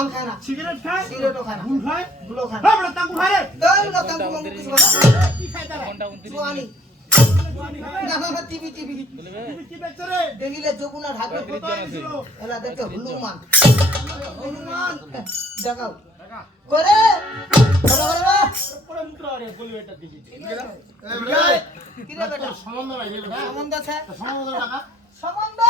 পান খায় না, সিগারেট খায়, সিগারেটও খায় না, গুল খায়, গুলো খায় না। হ্যাঁ বড় তাঙ্গু খায় রে। দই না তাঙ্গু মাঙ্গু কিছু খায় না। কি খায় তারা? চুয়ানি। না না টিভি টিভি তুমি কি দেখছো রে? দেখিলে যমুনা ঢাকা কোথায় ছিল? এলা দেখতে হনুমান হনুমান দেখাও টাকা করে বলো বলো পরে মুত্র আরে বলি এটা দিবি। কি রে বেটা সম্বন্ধ নাই রে বেটা। সম্বন্ধ আছে সম্বন্ধ টাকা সম্বন্ধ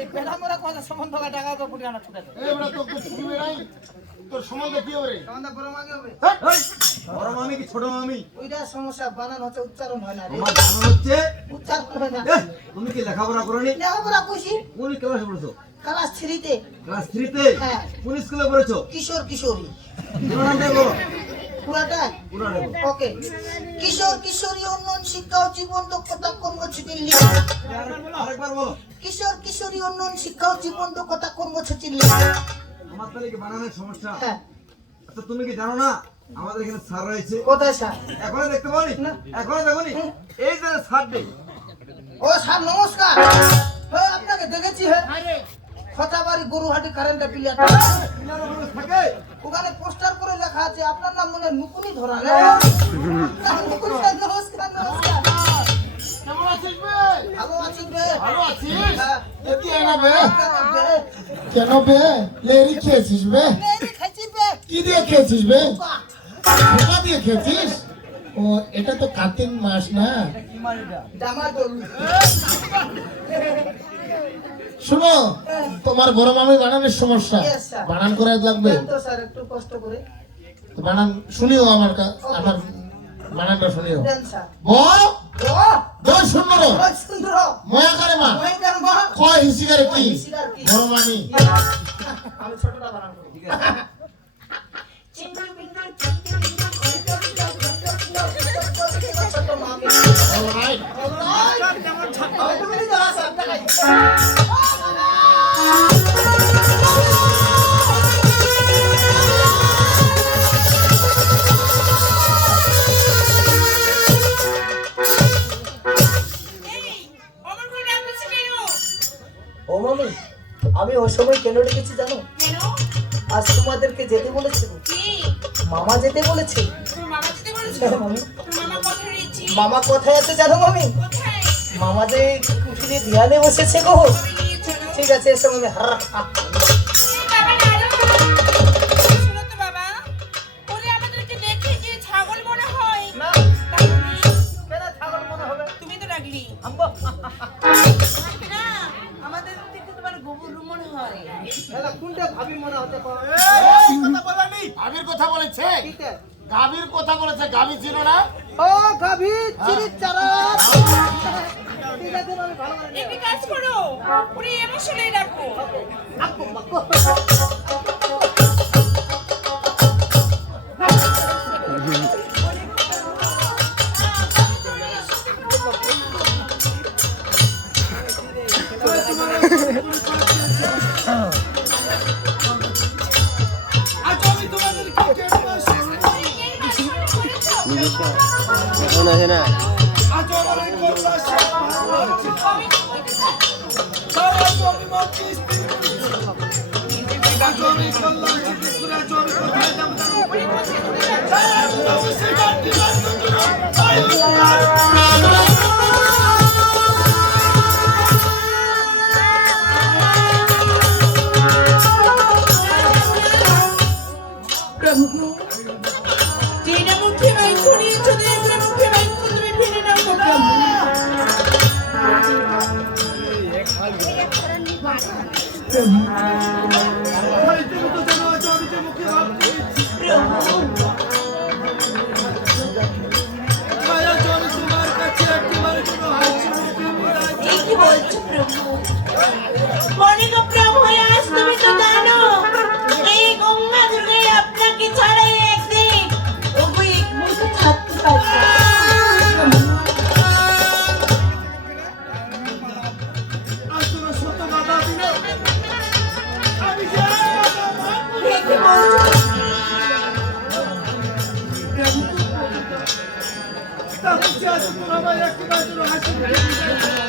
এই বেটা মোরা কথা সম্বন্ধ টাকা তো পুরি আনা ছুটে এই বেটা তো ছুটবে নাই। তোর সম্বন্ধ কি হবে রে? সম্বন্ধ বড় মাগে হবে এই বড় মামি কি ছোট মামি? ওইটা সমস্যা বানান হচ্ছে উচ্চারণ হয় না রে আমার জানা হচ্ছে উচ্চারণ হয় না এ তুমি কি লেখাপড়া করনি? লেখাপড়া কইছি কোন ক্লাসে পড়ছো? ক্লাস 3 তে ক্লাস 3 তে? হ্যাঁ। কোন স্কুলে পড়েছো? কিশোর কিশোরী তোমার নামটা বলো। পুরাটা পুরাটা বলো। ওকে কিশোর কিশোরী উন্নয়ন শিক্ষা ও জীবন দক্ষতা কর্মসূচির লিঙ্ক আরেকবার বলো। কিশোর কিশোরী উন্নয়ন শিক্ষা ও জীবন দক্ষতা কর্মসূচির লিঙ্ক আমার তাহলে কি বানানের সমস্যা? হ্যাঁ আচ্ছা তুমি কি জানো না আমাদের এখানে স্যার রয়েছে? কোথায় স্যার এখনো দেখতে পাওনি? না। এখনো দেখোনি? এই যে স্যার ডে। ও স্যার নমস্কার হ্যাঁ আপনাকে দেখেছি হ্যাঁ আরে খতাবাড়ি গরুহাটি কারেন্টের প্লেয়ার ইনারা মানুষ থাকে। ওখানে পোস্টার করে লেখা আছে আপনার নাম মনে হয় নুকুনি ধরা রে নুকুনি স্যার, নমস্কার নমস্কার কেমন আছিস বে? ভালো আছি বে ভালো আছিস? হ্যাঁ। এটি এনা বে? বে কেন বে? লেরি খেয়েছিস বে? এই খাইছি বে কি দিয়ে খেয়েছিস বে? বাহ, পোকা দিয়ে খেয়েছিস? ও এটা তো কার্তিক মাস না। জামা দরু শুনো তোমার বড় মামি বানানোর সমস্যা Yes, sir. বানান করে লাগবে তো স্যার একটু কষ্ট করে তো বানান শুনিও আমার আমার বানানটা শুনিও দেন স্যার ব ও ব সুন্দর ওই সুন্দর ময়া করে মা মহিদার মা কয় হিসিগারে কি হিসিগার কি? বড় মামি আমি ছোটটা বানাবো ঠিক আছে। ছোট মামি অলরাইট আমি তুমি যারা স্যার দেখাই ও মামি আমি ওই সময় কেন ডেকেছি জানো কেন? আজ তোমাদেরকে যেতে বলেছিল কি? মামা যেতে বলেছে তোর মামা যেতে বলেছে? হ্যাঁ, মামি। তোর মামা কোথায় রয়েছে? মামা কোথায় আছে জানো মামি কোথায়? মামা যে কুঠিরে ধ্যানে বসেছে গো কবে গিয়েছিল? ঠিক আছে এসে মামি এই বাবা নাড়ো। শোনো তো বাবা, ওরে আমাদেরকে দেখে যে ছাগল মনে হয়। না তাহলে কেন ছাগল মনে হবে তুমি তো ডাকলি। আম্মা না, আমাদের থেকে তোমার গোবর মনে হয়। এলা কোনটা ভাবি মনে হতে পারে কথা বলনি গাভীর কথা বলেছে ঠিক আছে গাভীর কথা বলেছে গাভী ছিল না ও গাভি চিরি চারা ঠিক আছে আমি ভালো করে একটি কাজ করো, ওরে এমোশনে রাখো। আক্কু মাক্কু এখন আছে না যেটা মুখে বাইক করিয়েছো দেখলে মুখে বাইক তুমি ফিরে নাও গো প্রভু। এই কি বলছো প্রভু? মনে গো প্রভু আজ তুমি তো জানো এই গঙ্গা দুর্গায় আপনাকে ছাড়াই একদিন ওই মুখে থাকতে পারবে না। এই কি বলছো?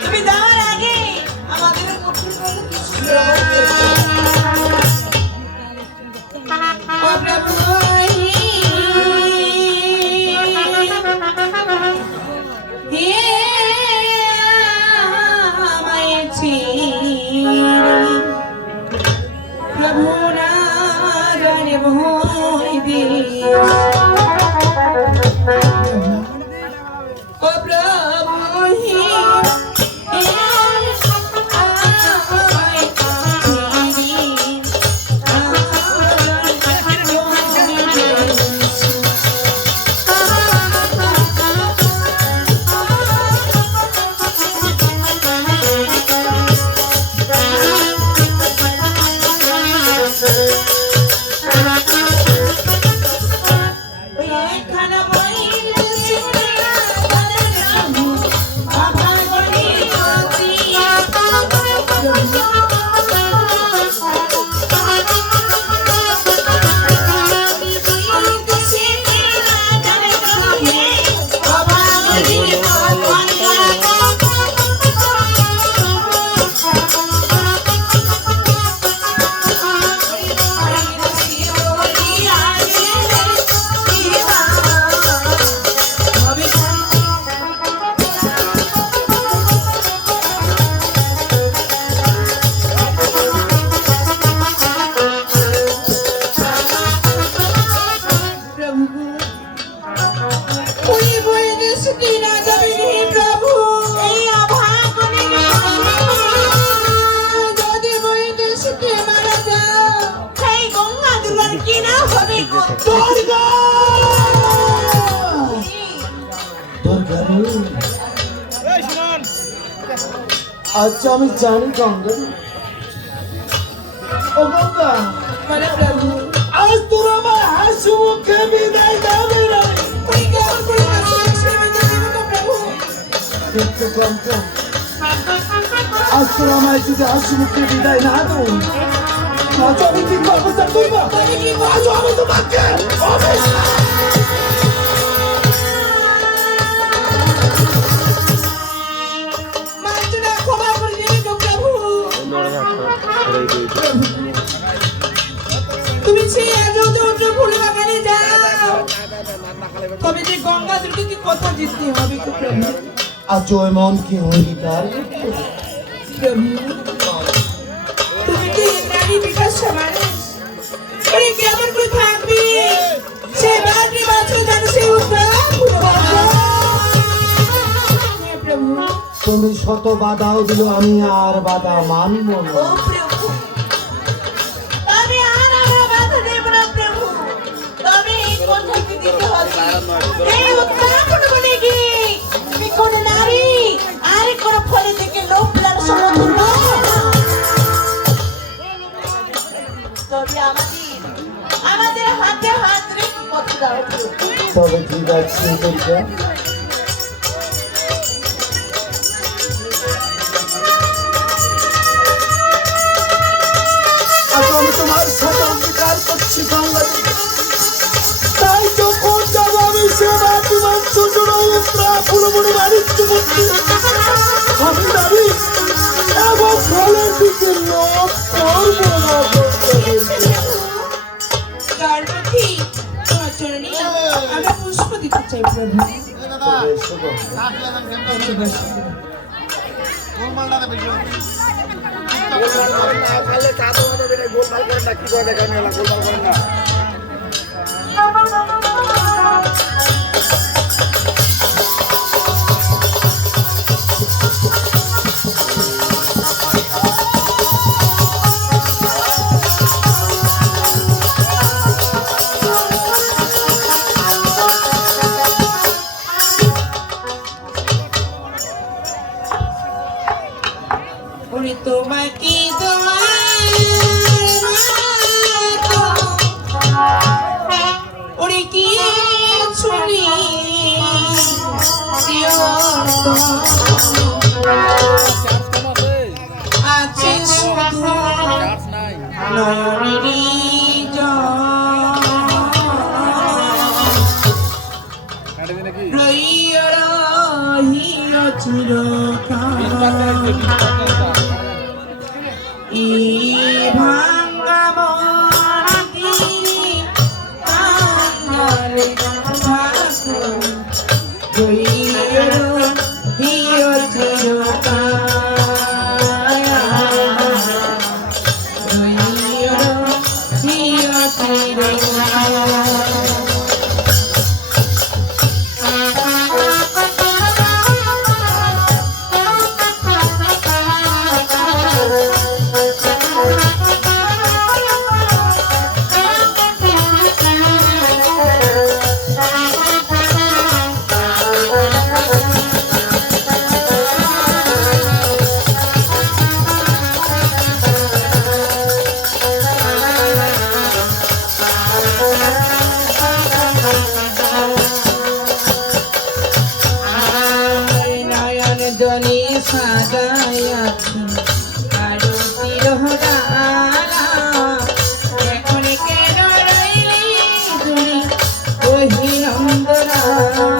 তুমি যাওয়ার আগে আমাদের কঠিন কোনো কিছু प्रभु ना जाने भोई दी ओ प्रभु ही আচ্ছা আমি জানি গঙ্গা ও গঙ্গা মানে প্রভু আজ তোর আমার হাসি মুখে বিদায় দেবে না তুই কেমন করে প্রভু দেখতে গঙ্গা আজ তোর আমায় যদি হাসি মুখে বিদায় না দাও আজ আমি কি করবো তা করবো আজ আমি তোমাকে তুমি সেই আজ ফুল বাগানে যাও তবে যে গঙ্গা দুর্গকে কথা জিততে হবে তো প্রভু আজ এমন কি অঙ্গীকার প্রভু তুমি কি নারী বিকাশ সমাবেশ ওরে কেমন করে থাকবি সে বাড়ি বাঁচো জানো সেই উত্তর প্রভু তুমি শত বাধাও দিল আমি আর বাধা মানব না ও প্রভু আমি আর আমার বাধা দেব না প্রভু তবে এই কথাটি দিতে হবে এই উত্তরাখণ্ড বলে কি তুমি কোন নারী আর কোন ফলে থেকে লোভ লালসা মধুর তবে আমাদের হাতে হাত রেখে কথা দাও তবে ঠিক আছে দুর্গা আমি তোমার সাথে অঙ্গীকার করছি গঙ্গা তাই যখন যাবো আমি সেবা তোমার ছোট পুরোপুরি বাণিজ্য করছি আমি দাবি এবং ফলের দিকে লোক করবো না গর্ভবতী তোমার চরণে আমরা পুষ্প দিতে চাই প্রভু ওরে তোমার কি ওরে কি ছুরি আছে শুধু নয়নেরই লইয়া রহিয়া চিরকাল এই ভাঙা মনটি দেহি নন্দনা